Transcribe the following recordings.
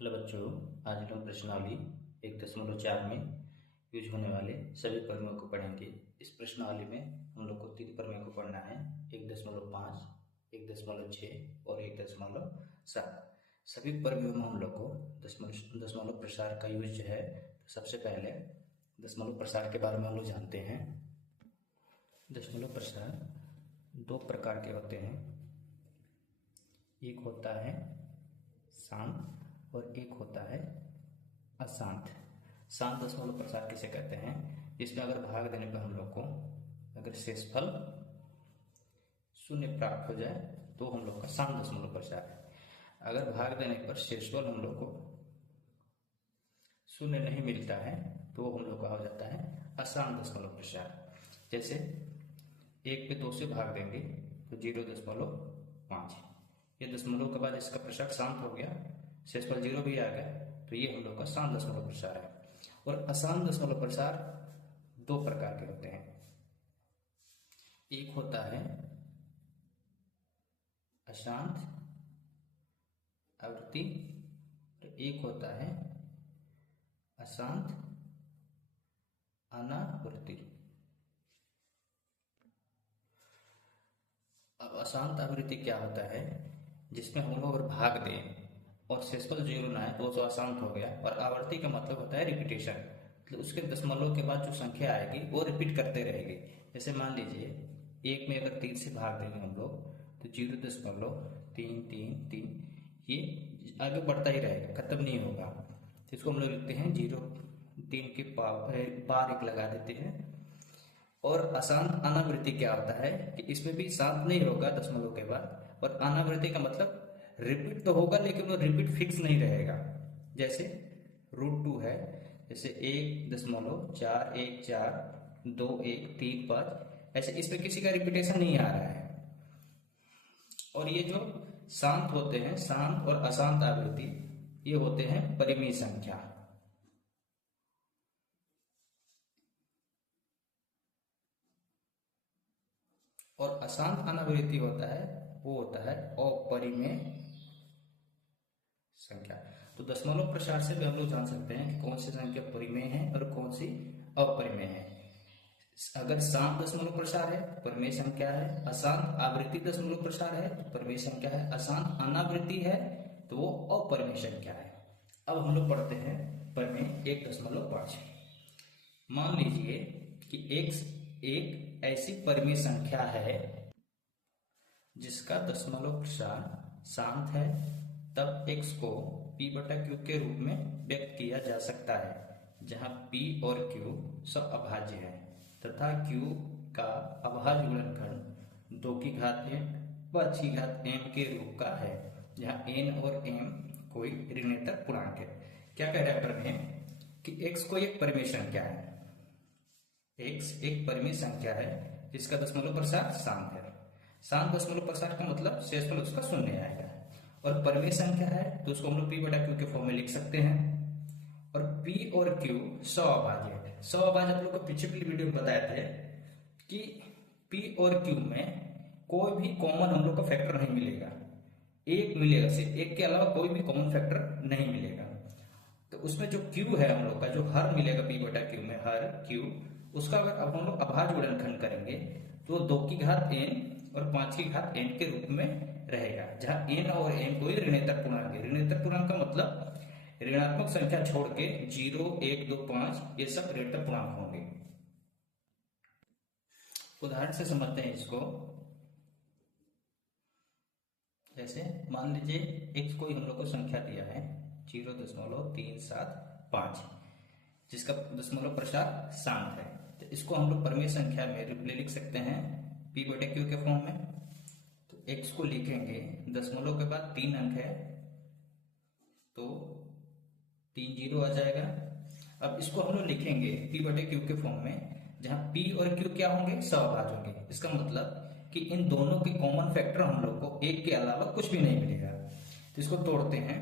Hello बच्चों, आज हम प्रश्नावली 1.4 में यूज होने वाले सभी प्रमेयों को पढ़ेंगे। इस प्रश्नावली में हम लोग को 3 प्रमेयों को पढ़ना है। 1.5, 1.6 और 1.7। सभी प्रमेयों में हम लोग को दशमलव प्रसार का यूज है। तो सबसे पहले दशमलव प्रसार के बारे में हम लोग जानते हैं। दशमलव प्रसार दो प्रकार के होते हैं। एक होता है शांत और एक होता है अशांत। शांत दशमलव प्रसार किसे कहते हैं? इसमें अगर भाग देने पर हम लोग को अगर शेषफल शून्य प्राप्त हो जाए तो हम लोग का शांत दशमलव प्रसार है। अगर भाग देने पर शेषफल हम लोग को शून्य नहीं मिलता है तो हम लोग का हो जाता है अशांत दशमलव प्रसार। जैसे 1 पे 2 से भाग देंगे तो 0.5। ये दशमलव के बाद इसका प्रसार शांत हो गया, शेषफल 0 भी आ गया, तो ये हम लोग का शांत दशमलव प्रसार है। और अशांत दशमलव प्रसार दो प्रकार के होते हैं। एक होता है अशांत आवृत्ति, तो एक होता है अशांत अनावृत्ति। अब अशांत आवृत्ति क्या होता है? जिसमें हम लोग अगर भाग दें और शेषफल 0 ना है तो वो अशांत हो गया। और आवर्ती का मतलब होता है रिपीटेशन, मतलब उसके दशमलव के बाद जो संख्या आएगी वो रिपीट करते रहेगी। जैसे मान लीजिए 1 में अगर 3 से भाग देंगे हम लोग तो 0.333, ये आगे बढ़ता ही रहेगा, खत्म नहीं होगा। तो इसको हम लोग लिखते हैं 0.3 के पार 1 लगा देते हैं। और अशांत अनावृत्ति क्या होता है कि इसमें भी शांत नहीं होगा दशमलव के बाद, और अनावृत्ति का मतलब रिपीट तो होगा लेकिन वो रिपीट फिक्स नहीं रहेगा। जैसे √2 है, जैसे 1.4142135, ऐसे इसमें किसी का रिपीटेशन नहीं आ रहा है। और ये जो शांत होते हैं, शांत और अशांत आवृत्ति, ये होते हैं परिमेय संख्या। और अशांत अनावृत्ति होता है, वो होता है अपरिमेय संख्या। तो दशमलव प्रसार से भी हम लोग जान सकते हैं कि कौन सी संख्या परिमेय है और कौन सी अपरिमेय है। अगर शांत दशमलव प्रसार है तो परिमेय संख्या है, अशांत आवृत्ति दशमलव प्रसार है तो परिमेय संख्या है, अशांत अनावृत्ति है तो वो अपरिमेय संख्या है। अब हम लोग पढ़ते हैं परिमेय 1.5। मान लीजिए कि x एक ऐसी परिमेय संख्या है जिसका दशमलव प्रसार शांत है, तब x को p/q के रूप में व्यक्त किया जा सकता है, जहां p और q सब अभाज्य है तथा q का अभाज्य गुणनखंड 2n व 6m के रूप का है, जहां n और m कोई ऋणात्मक पूर्णांक है। क्या कह रहा है प्रमेय कि x को एक परिमेय संख्या है, x एक परिमेय संख्या है जिसका दशमलव प्रसार शांत है। शांत दशमलव प्रसार का मतलब शेषफल उसका शून्य आएगा। और परिमेय संख्या है तो उसको हम लोग p/q के फॉर्म में लिख सकते हैं। और p और q सअभाज्य है। सअभाज्य आप लोग को पिछले वीडियो में बताए थे कि p और q में कोई भी कॉमन हम लोग को फैक्टर नहीं मिलेगा, एक मिलेगा, सिर्फ एक के अलावा कोई भी कॉमन फैक्टर नहीं मिलेगा। तो उसमें जो q है हम लोग का, जो हर मिलेगा p/q में, हर q, उसका अगर अब हम लोग अभाज्य गुणनखंड करेंगे तो 2n और 5n के रूप में रहेगा, जहां n और m कोई ऋणात्मक पूर्णांक है। ऋणात्मक पूर्णांक का मतलब ऋणात्मक संख्या छोड़ के 0, 1, 2, 5 ये सब ऋणात्मक पूर्णांक होंगे। उदाहरण से समझते हैं इसको। जैसे मान लीजिए x कोई हम लोग को संख्या दिया है 0.375, जिसका दशमलव प्रसार शांत है। तो इसको हम लोग परिमेय संख्या में लिख सकते हैं p/q के फॉर्म में। तो x को लिखेंगे, दशमलव के बाद 3 अंक है तो 3 0 आ जाएगा। अब इसको हम लोग लिखेंगे p/q के फॉर्म में, जहां p और q क्या होंगे? सहभाज्य होंगे। इसका मतलब कि इन दोनों के कॉमन फैक्टर हम लोग को एक के अलावा कुछ भी नहीं मिलेगा। तो इसको तोड़ते हैं।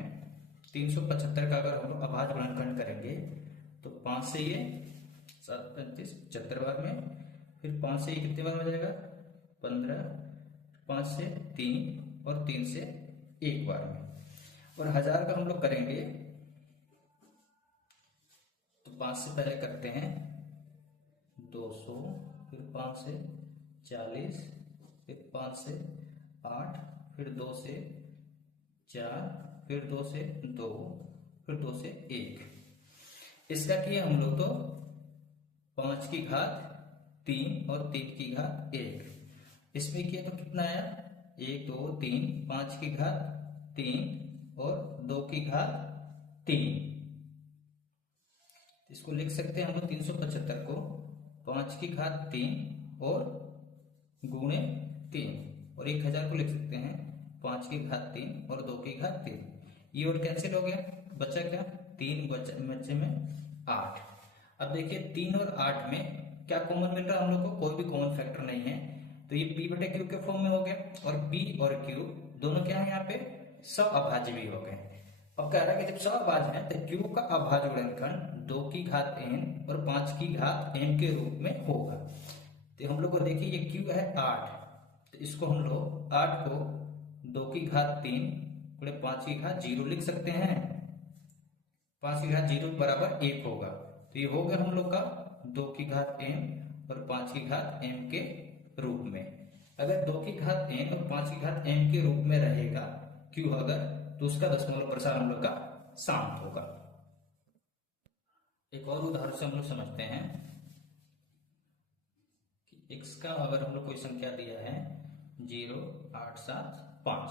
375 का अगर हम लोग अभाज्य गुणनखंड करेंगे तो 5 से ये 7, 35, 75 बार में, फिर 5 से ये कितने बार हो जाएगा? 15, 5 से 3 और 3 से 1 बार में। और 1000 का हम लोग करेंगे तो 5 से पहले करते हैं 200, फिर 5 से 40, फिर 5 से 8, फिर 2 से 4, फिर 2 से 2, फिर 2 से 1। इसका किया हम लोग तो 5 की घात 3 और 3 की घात 1। इसमें किया तो कितना आया, 1 2 3, 5 की घात 3 और 2 की घात 3। इसको लिख सकते हैं हम लोग 375 को 5 की घात 3 और गुणे 3, और 1000 को लिख सकते हैं 5 की घात 3 और 2 की घात 3। ये और कैंसिल हो गया, बचा क्या, 3 बचे में 8। अब देखिए 3 और 8 में क्या कॉमन मिल रहा है हम लोग को, कोई भी कॉमन फैक्टर नहीं है, तो ये p बटे q के फॉर्म में हो गया, और p और q दोनों क्या है यहाँ पे सअभाज्य भी हो गए। अब कह रहा है कि जब सअभाज्य है तो q का अभाज्य गुणनखंड 2 की घात n और 5 की घात m के रूप में होगा। तो हम लोग को देखिए ये q है 8, तो इसको हम लोग 8 को 2 की घात 3 गुणे 5 की घात 0 लिख सकते हैं। 5 की घात 0 बराबर 1 होगा, तो ये हो गया हम लोग का 2 की घात m और 5 की घात m के रूप में। अगर 2 की घात n और 5 की घात m के रूप में रहेगा q अगर, तो उसका दशमलव प्रसार हम लोग का शांत होगा। एक और उदाहरण से हम लोग समझते हैं कि x का अगर हम लोग कोई संख्या दिया है 0 8 7 5,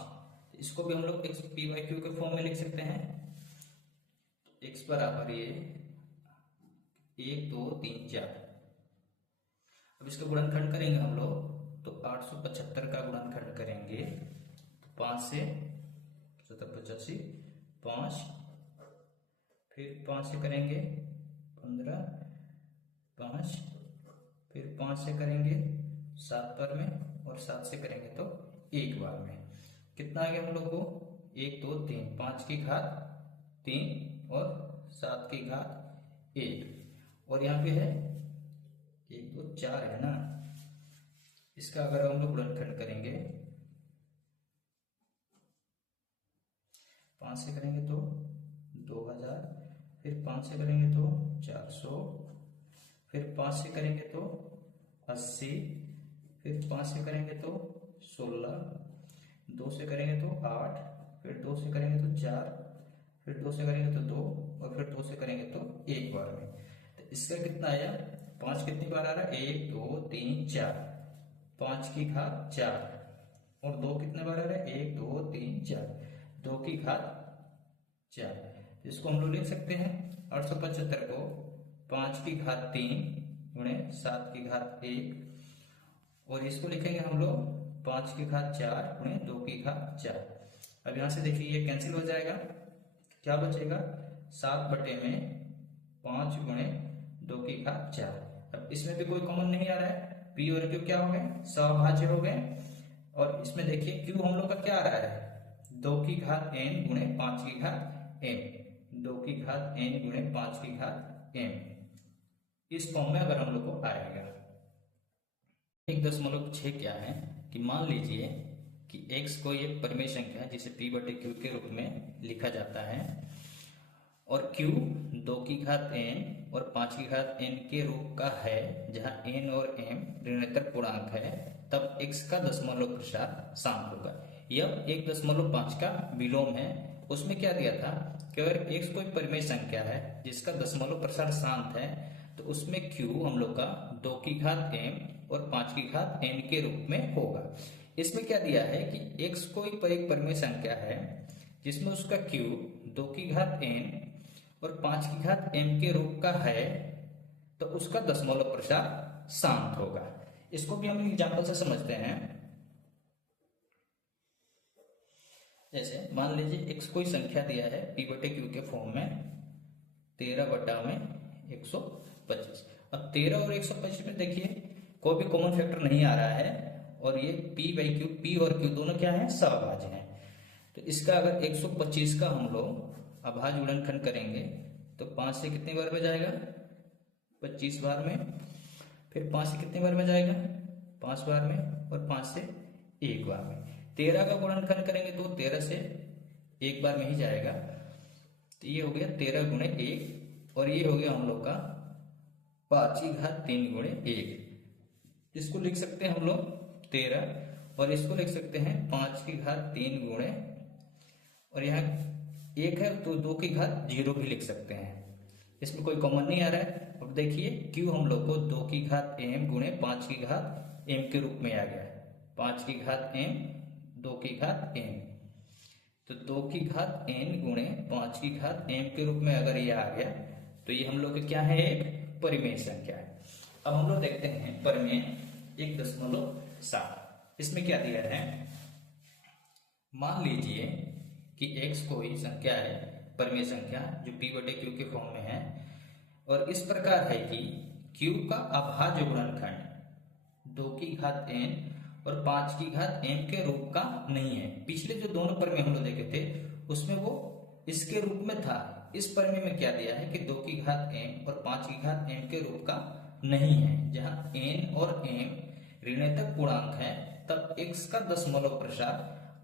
तो इसको भी हम लोग x p बाई q के फॉर्म में लिख सकते हैं। x बराबर ये 1 2 3 4। अब इसका गुणनखंड करेंगे हम लोग तो 875 का गुणनखंड करेंगे तो 5 से 75 5, फिर 5 से करेंगे 15, 5, फिर 5 से करेंगे 7 बार में, और 7 से करेंगे तो 1 बार में। कितना आ गया हम लोग को, 1 2 3, 5 की घात 3 और 7 की घात 1, और यहाँ पे है 1 2 4 है ना। इसका अगर हम लोग गुणनखंड करेंगे 5 से करेंगे तो 2000, फिर 5 से करेंगे तो 400, फिर 5 से करेंगे तो 80, फिर 5 से करेंगे तो 16, 2 से करेंगे तो 8, फिर 2 से करेंगे तो 4, फिर 2 से करेंगे तो 2, और फिर 2 से करेंगे तो 1 बार में। तो इसका कितना आया, 5 कितनी बार आ रहा है, 1 2 3 4, 5 की घात 4, और 2 कितने बार आ रहा है, 1 2 3 4, 2 की घात 4। इसको हम लोग लिख सकते हैं 875 को 5 की घात 3 गुणे 7 की घात 1, और इसको लिखेंगे हम लोग 5 की घात 4 गुणे 2 की घात 4। अब यहाँ से देखिए ये कैंसिल हो जाएगा, क्या बचेगा, 7 बटे में 5 गुणे 2 की घात 4। अब इसमें भी कोई कॉमन नहीं आ रहा है, p और q क्या हो गए, सअभाज्य हो गए, और इसमें देखिए q हम लोग का क्या आ रहा है, 2 की घात n गुणे 5 की घात m, 2 की घात n गुणे 5 की घात m, इस फॉर्म में अगर हम लोग को आएगा। 1.6 क्या है कि मान लीजिए कि x कोई एक परिमेय संख्या है जिसे p बटे q के रूप में लिखा जाता है, और q 2 की घात n और 5 की घात n के रूप का है, जहां n और m ऋणात्मक पूर्णांक है, तब x का दशमलव प्रसार शांत होगा। यह 1.5 का विलोम है। उसमें क्या दिया था कि अगर x कोई परिमेय संख्या है जिसका दशमलव प्रसार शांत है, तो उसमें q हम लोग का 2 की घात m और 5 की घात n के रूप में होगा। इसमें क्या दिया है कि x कोई एक परिमेय संख्या है जिसमें उसका q 2 की घात n और 5 की घात m के रूप का है, तो उसका दशमलव प्रसार शांत होगा। इसको भी हम एग्जाम्पल से समझते हैं। जैसे मान लीजिए x कोई संख्या दिया है p बटे q के फॉर्म में 13 बटा में 125। अब 13 और 125 में देखिए कोई भी कॉमन फैक्टर नहीं आ रहा है, और ये p बाई q, p और q दोनों क्या है, सअभाज्य हैं। तो इसका अगर 125 का हम लोग अभाज्य गुणनखंड करेंगे तो 5 से कितने बार में जाएगा, 25 बार में, फिर 5 से कितने बार में जाएगा, 5 बार में, और 5 से 1 बार में। 13 का गुणनखंड करेंगे तो 13 से एक बार में ही जाएगा। तो ये हो गया 13 गुणे 1 और ये हो गया हम लोग का 5 की घात 3 गुणे 1। इसको लिख सकते हैं हम लोग 13 और इसको लिख सकते हैं 5 की घात 3 गुणे, और यहाँ 1 है तो 2 की घात 0 भी लिख सकते हैं। इसमें कोई कॉमन नहीं आ रहा है। अब देखिए क्यू हम लोग को 2 की घात m गुणे 5 की घात m के रूप में आ गया है। 5 की घात m 2 की घात m, तो 2 की घात n गुणे 5 की घात m के रूप में अगर ये आ गया तो ये हम लोग का क्या है, एक परिमेय संख्या है। अब हम लोग देखते हैं परिमेय 1.7। इसमें क्या दिया है, मान लीजिए कि x कोई संख्या है, परिमेय संख्या जो p बटे q के फॉर्म में है, और इस प्रकार है कि q का अभाज्य गुणनखंड 2 की घात n और 5 की घात m के रूप का नहीं है। पिछले जो दोनों परिमेय हम लोग देखे थे उसमें वो इसके रूप में था। इस परिमेय में क्या दिया है कि 2 की घात m और 5 की घात m के रूप का नहीं है। जहां n और m ऋणात्मक पूर्णांक है तब x का दशमलव प्रसार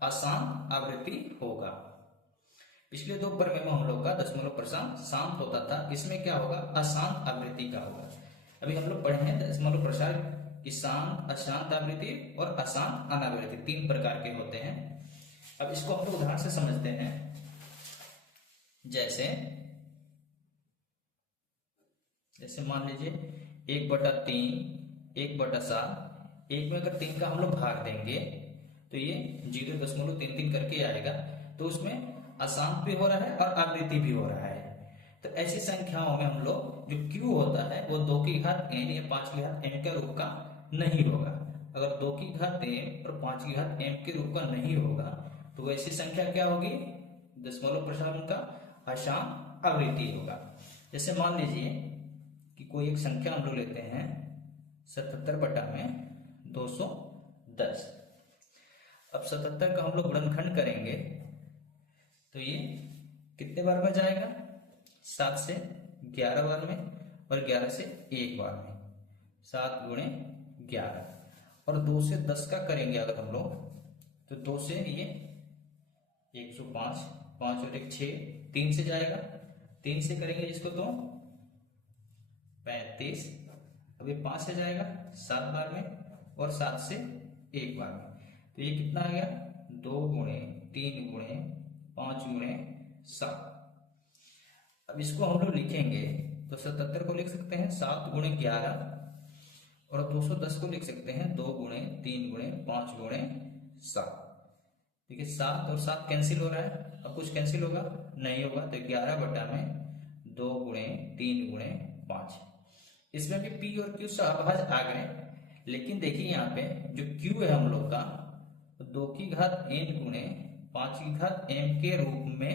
अशांत आवृत्ति होगा। पिछले दो परिमेय में हम लोग का दशमलव प्रसार शांत होता था, इसमें क्या होगा, अशांत आवृत्ति का होगा। अभी हम लोग पढ़े हैं दशमलव प्रसार की शांत, अशांत आवृत्ति और अशांत अनावृत्ति 3 प्रकार के होते हैं। अब इसको हम लोग उदाहरण से समझते हैं। जैसे मान लीजिए 1/3 1/7, एक में अगर 3 का हम लोग भाग देंगे तो ये 0.33 करके आएगा। तो उसमें अशांत भी हो रहा है और आवृत्ति भी हो रहा है। तो ऐसी संख्याओं में हम लोग जो q होता है वो 2 की घात n या 5 की घात m के रूप का नहीं होगा। अगर 2 की घात m और 5 की घात m के रूप का नहीं होगा तो ऐसी संख्या क्या होगी, दशमलव प्रसार का अशांत आवृत्ति होगा। जैसे मान लीजिए कि कोई एक संख्या हम लोग लेते हैं 77/210। अब 77 का हम लोग गुणनखंड करेंगे तो ये कितने बार में जाएगा, 7 से 11 बार में और 11 से 1 बार में, 7 गुणे 11। और 2 से 10 का करेंगे अगर हम लोग तो 2 से ये 105, 5 और 1 6, 3 से जाएगा, 3 से करेंगे जिसको तो 35, अभी 5 से जाएगा 7 बार में और 7 से 1 बार में। तो ये कितना आ गया, 2 गुणे 3 गुणे 5 गुणे 7। अब इसको हम लोग लिखेंगे तो 77 को लिख सकते हैं 7 गुणे 11 और 210 को लिख सकते हैं 2 गुणे 3 गुणे 5 गुणे 7। देखिए 7 और 7 कैंसिल हो रहा है, अब कुछ कैंसिल होगा नहीं होगा, तो 11 बटा में 2 गुणे 3 गुणे 5। इसमें भी p और q से अभाज्य आ गए, लेकिन देखिए यहाँ पे जो q है हम लोग का 2 की घात n गुणे 5 की घात m के रूप में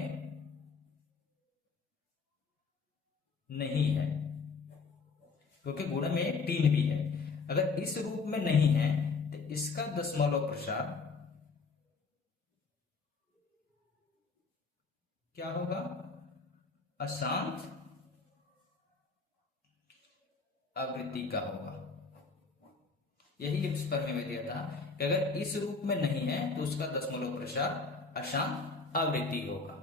नहीं है, क्योंकि गुण में 3 भी है। अगर इस रूप में नहीं है तो इसका दशमलव प्रसार क्या होगा, अशांत आवृत्ति का होगा। यही इस परिमेय में दिया था कि अगर इस रूप में नहीं है तो उसका दशमलव प्रसार अशांत आवृत्ति होगा।